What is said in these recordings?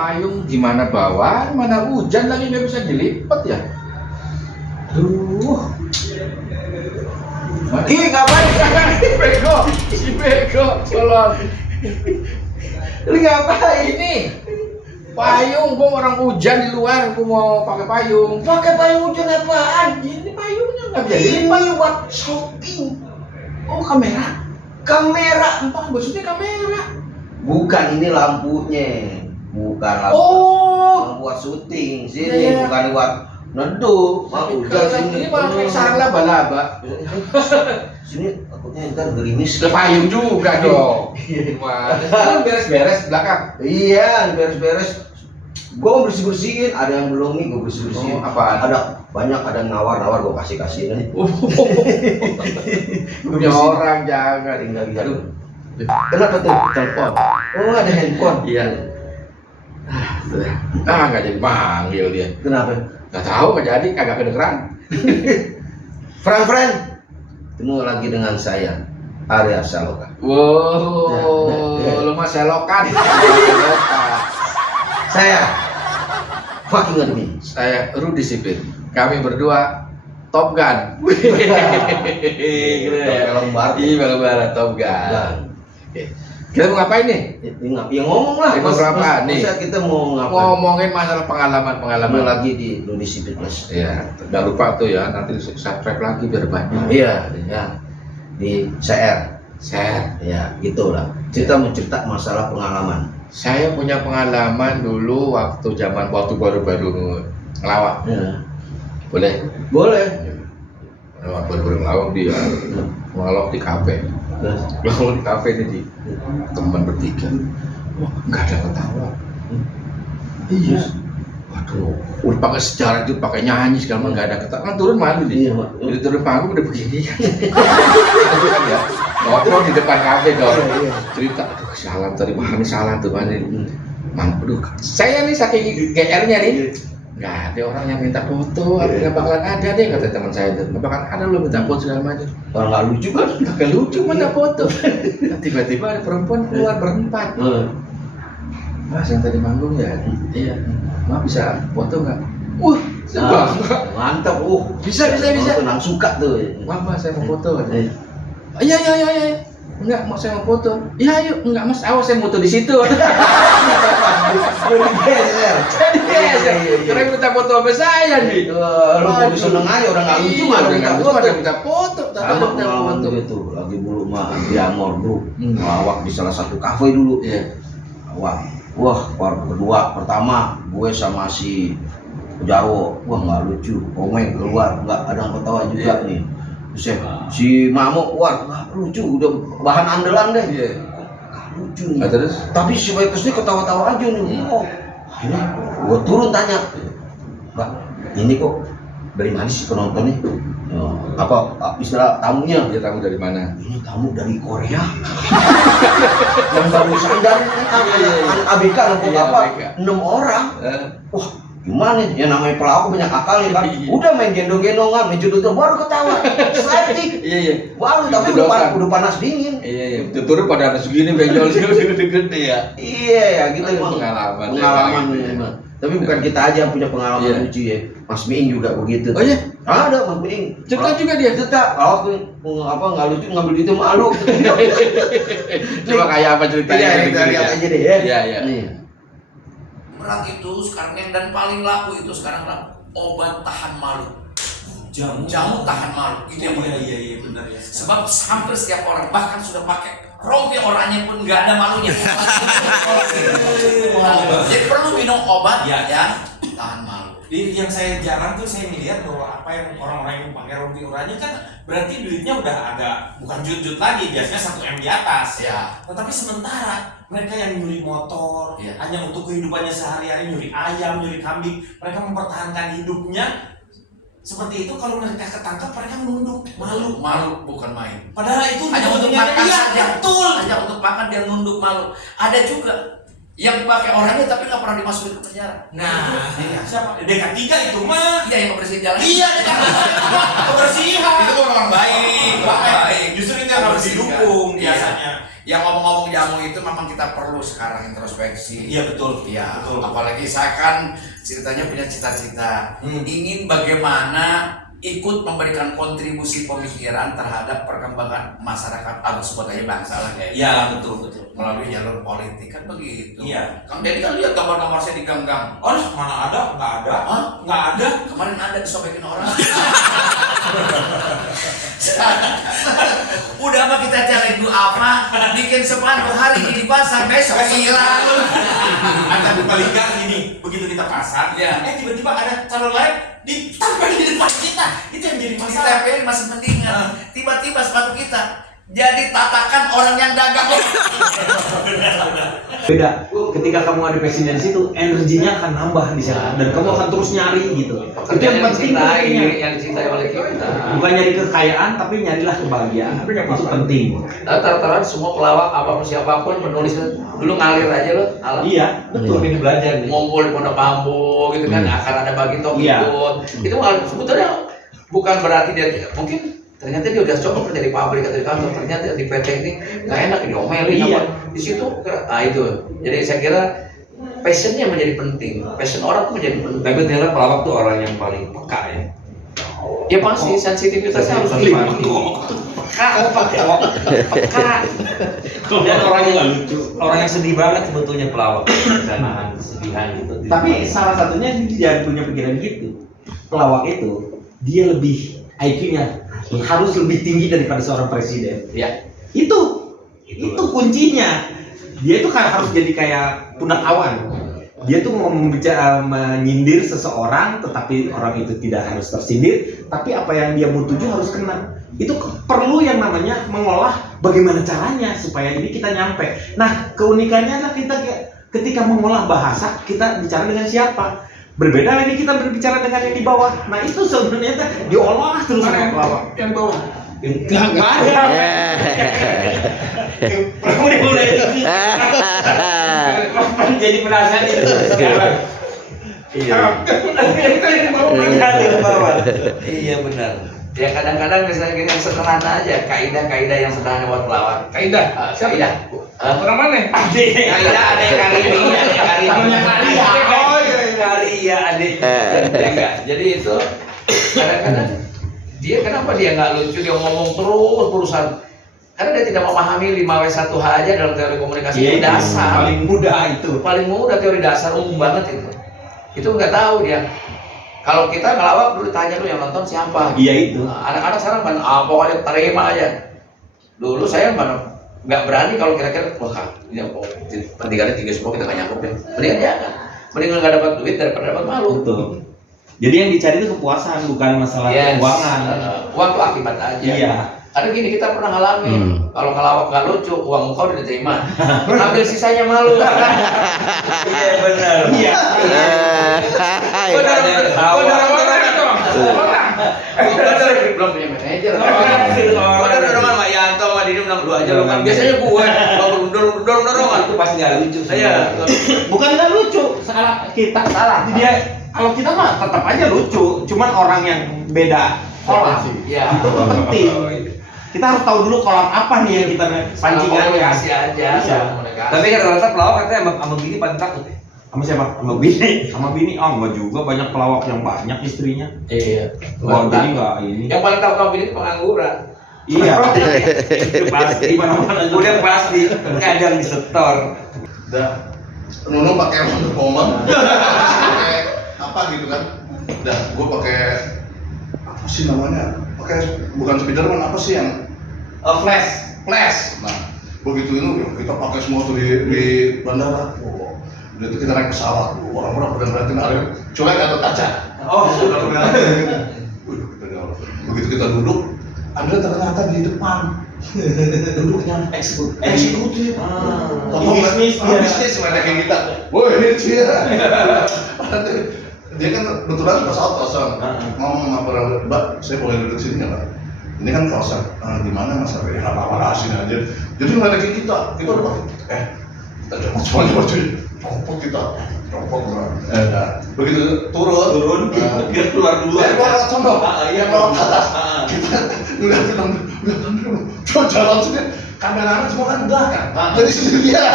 payung gimana bawa, mana hujan lagi nggak bisa dilipat ya. Duh. Ih, ngapain? Si bego, tolong. Lu ngapain? Ini payung, gua orang hujan di luar, gua mau pakai payung. Pakai payung hujan apaan? Ini payungnya nggak bisa Ini dilipat. buat shopping. Oh kamera. Kamera. Apa maksudnya kamera? Bukan, ini lampunya. Bukan lampu. Oh. Buat syuting sini, Iya. bukan buat neduh. Mau hujan sini. Ini pakai sarang laba-laba. Sini takutnya ntar gerimis. Payung juga dong. Gimana? Beres-beres belakang. Iya, beres-beres. Gue bersih-bersihin, ada yang belum nih gue bersih-bersihin. Oh, apaan? Ada banyak, ada yang nawar-nawar gue kasih nih. Punya orang jangan. Tinggal gitu. Aduh. Kenapa tuh? Telepon. Oh, ada handphone. Iya. Nggak jadi manggil dia. Kenapa? Nggak tahu, nggak jadi, kagak kedengeran. Friend, ketemu lagi dengan saya, Arya Saloka. Wow, lu mah selokan. Saya fucking admin. Saya Rudi Sipin. Kami berdua Top Gun. Film barat. Iya, film barat Top Gun. Oke. Kita mau ngapain nih? Ya ngomong lah. Ngomong apa nih? Masa kita mau ngapain? Ngomongin masalah pengalaman-pengalaman Ketemu lagi di Rudi Sipin Plus. Iya, jangan lupa tuh ya, nanti subscribe lagi biar banyak. Iya, ya. Di share. Share. Ya, gitulah. Kita mau cerita masalah pengalaman. Saya punya pengalaman dulu waktu baru-baru ngelawak. Ya. Boleh? Boleh. Baru-baru ngelawak dia. Ngelawak di kafe. Terus, Ngelawak di kafe ini di teman bertiga. Wah, nggak ada ketawa. Iya. Waduh, udah pakai sejarah itu, pakai nyanyi segala macam, nggak ada ketawa. Kan turun malu dia. Iya, Mak. Jadi turun panggung udah begini. Ya, ngobrol di depan kafe dong. Iya. Cerita, aduh salah tadi mana salah tuh mana. Aduh, saya nih saking GR-nya nih. Nggak ada orang yang minta foto, nggak bakalan ada deh kata teman saya itu. Nggak bakalan ada lo minta foto segala macam. Kalau nggak lucu kan? Nggak lucu minta foto. Nah, tiba-tiba ada perempuan keluar berempat. Mas yang tadi manggung ya? Iya. Mas bisa foto nggak? Wah, Nah, bangga. mantap. Bisa. Tenang suka tuh. Mas saya mau foto. Iya. Enggak, mau saya mau foto. Iya, ayo. Enggak, Mas. Awas saya foto di situ. Jadi geser. Karena minta foto sama saya nih. Lu mau seneng aja orang nggak lucu mah Udah minta nggak foto. ada minta foto. Tapi Sama ada minta pengalaman foto. itu lagi dulu mah Diamor bro, ngelawak di salah satu kafe dulu. Iya. Wah, kedua pertama gue sama si Jarwo, wah nggak lucu, komeng keluar, nggak ada yang ketawa juga Iya. nih. Terus ya, si Mamo, wah nggak lucu, udah bahan andalan deh. Iya. Nggak lucu nih. Nah, terus? Tapi si Baikers ini ketawa-tawa aja nih. Oh, akhirnya gue turun tanya, Mbak, ini kok dari mana sih penontonnya? Apa istilah tamunya? Dia tamu dari mana? Ini tamu dari Korea. Yang baru sadar ABK loh, Iya, apa? ABK. 6 orang. Wah, gimana? Ya namanya pelaku banyak akalnya kan. Iya. Udah main gendong-gendongan, main judul baru ketawa. Slapstick. Iya. Baru tapi udah panas dingin. Iya. Turun pada anak segini benjol gede ya. Iya ya, gitu emang. Pengalaman. Pengalaman Gitu ya. emang. Tapi bukan kita aja yang punya pengalaman Iya. lucu ya. Mas Miing juga begitu. Oh iya? Ada Mas Miing. Cerita juga dia? Cerita. Kalau aku nggak lucu ngambil itu malu. Coba kayak apa ceritanya? Iya, kita lihat aja deh ya. Iya. Nih. Berat itu sekarang yang dan paling laku itu sekarang obat tahan malu. Jamu tahan malu. Itu yang paling iya benar ya. sebab hampir setiap orang bahkan sudah pakai rompi orangnya pun nggak ada malunya. Jadi perlu minum obat Ya. tahan malu. Yang saya jarang tuh saya melihat bahwa apa yang orang-orang yang pakai rompi oranye kan berarti duitnya udah agak bukan jut-jut lagi, biasanya 1 M di atas. Ya. Tetapi sementara mereka yang nyuri motor, Ya. hanya untuk kehidupannya sehari-hari, nyuri ayam, nyuri kambing, mereka mempertahankan hidupnya. Seperti itu kalau mereka ketangkap mereka menunduk, malu. Malu bukan main. Padahal itu Hanya untuk dunia makan dia, saja. betul. Hanya untuk makan dia nunduk malu. Ada juga yang pakai orangnya tapi nggak pernah dimasukin ke penjara. Nah, Iya. siapa? DK3 itu mah. Iya yang membersihin jalan. Iya, kebersihan. Itu orang baik. Justru itu yang harus didukung Iya. biasanya. yang ngomong-ngomong jamu itu memang kita perlu sekarang introspeksi. Iya betul. Ya, Betul. apalagi saya kan ceritanya punya cita-cita ingin bagaimana ikut memberikan kontribusi pemikiran terhadap perkembangan masyarakat atau sebut aja bangsa lah ya. Iya betul. Melalui jalur politik kan begitu. Iya. Kang Deddy kan lihat gambar-gambar saya di gang-gang. Oh mana ada? Nggak ada. Hah? Nggak ada. Kemarin ada disobekin orang. Udah mah kita cari dulu apa, bikin sepatu hari ini di pasar, besok hilang. Ada paling nggak ini, begitu kita pasang, Ya. tiba-tiba ada calon lain ditempel di depan kita, itu yang jadi masalah. Kita pilih masih mendingan. Tiba-tiba sepatu kita jadi tatakan orang yang dagang. Beda ketika kamu ada passion di situ, energinya akan nambah di sana dan kamu akan terus nyari gitu. Itu yang penting poinnya. yang dicintai oleh kita. Bukan nyari kekayaan tapi nyarilah kebahagiaan. Itu penting. Rata-rata semua pelawak apapun siapapun penulis dulu ngalir aja loh. Alam. Iya, betul ini belajar nih. Ngumpul di pondok bambu gitu kan, akan ada bagi top Iya. ikut. Itu ngalir. Sebetulnya bukan berarti dia mungkin ternyata dia udah coba kerja di pabrik atau di kantor, ternyata di PT ini nggak enak diomelin Iya. apa di situ. Itu jadi saya kira passionnya menjadi penting, passion orang tuh menjadi penting. Tapi ternyata pelawak tuh orang yang paling peka ya. Ya pasti sensitivitasnya harus tinggi. Peka. Dan orang yang nggak lucu, orang yang sedih banget sebetulnya pelawak. Kesanaan, kesedihan gitu. Tapi salah satunya dia punya pikiran gitu. Pelawak itu dia lebih IQ-nya harus lebih tinggi daripada seorang presiden. Ya. Itu kuncinya. Dia itu kan harus jadi kayak pundak awan. Dia tuh mau menyindir seseorang, tetapi orang itu tidak harus tersindir. Tapi apa yang dia mau tuju harus kena. Itu perlu yang namanya mengolah bagaimana caranya supaya ini kita nyampe. Nah keunikannya adalah kita ketika mengolah bahasa kita bicara dengan siapa. Berbeda lagi kita berbicara dengan yang di bawah. Nah itu sebenarnya diolah terus sama pelawak. Yang bawah. Enggak ada. Jadi penasaran itu sekarang. Iya. Iya benar. Ya kadang-kadang misalnya gini yang sederhana aja, kaidah-kaidah yang sederhana buat pelawak. Kaidah. Kaidah. Orang mana? Kaidah ada Karini. Karya adik. Enggak. Jadi itu kadang-kadang dia kenapa dia nggak lucu, dia ngomong terus-terusan. Karena dia tidak memahami 5W1H aja dalam teori komunikasi itu dasar. Paling mudah itu. Paling mudah teori dasar umum banget itu. Itu nggak tahu dia. Kalau kita ngelawak dulu tanya dulu yang nonton siapa. Iya itu. Anak-anak sekarang pokoknya terima aja. Dulu saya nggak berani kalau kira-kira wah ini apa? Pendidikannya tinggi semua kita nggak nyangkut ya. Mendingan jangan. Mendingan nggak dapat duit daripada dapat malu. Betul. Jadi yang dicari itu kepuasan, bukan masalah keuangan. Uang tuh akibat aja. Iya. Karena gini kita pernah ngalamin, kalau ngelawak nggak lucu, uang muka udah diterima, ambil sisanya malu. Iya benar. Iya. Belum punya manajer. Gua dorongan Pak Yanto, Pak Didi bilang lu aja lu kan. Biasanya gue dorong-dorongan. Itu pasti nggak lucu. Iya. Bukan nggak lucu, salah kita salah. Dia kalau kita mah tetap aja lucu, cuman orang yang beda kolam. Iya. Itu penting. Kita harus tahu dulu kolam apa nih yang kita pancingan ya. Komunikasi aja. Iya. Tapi kan rata-rata pelawak katanya sama bini paling takut. Sama siapa? Sama bini. Sama bini. Oh enggak juga, banyak pelawak yang banyak istrinya. Iya. Wah, jadi enggak ini. Yang paling tahu kamu ini pengangguran. Iya. Itu pasti mana-mana Udah pasti kadang disetor. Udah Nono pakai untuk momen pakai apa gitu kan. Udah gue pakai apa sih namanya, pakai bukan Spiderman, apa sih yang flash. Nah begitu itu kita pakai semua tuh di bandara. Udah itu kita naik pesawat, orang-orang pada ngeliatin ada cuek atau kaca. Oh, sudah. Begitu kita duduk, ada ternyata di depan duduknya eksekutif. Bisnis mana kayak kita. Woi dia. Dia kan kebetulan pesawat kosong. Ngomong sama orang, Mbak, saya boleh duduk sini nggak, Mbak? Ini kan kosong. Di mana Mas? Ya nggak apa-apa, sini aja. Jadi ngeliatin kita udah pakai. Kita copot semuanya baju. Copot kita. Nah, begitu turun. Dia keluar dulu. Dia bawa condong. Yang bawa ke atas. Kita ngeliatin dulu. Jalan sini. kameramen semua kan di belakang. Jadi sendirian.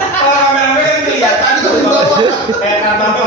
Kalau kameramen kan kelihatan Tadi tuh di bawah. kayak kameramen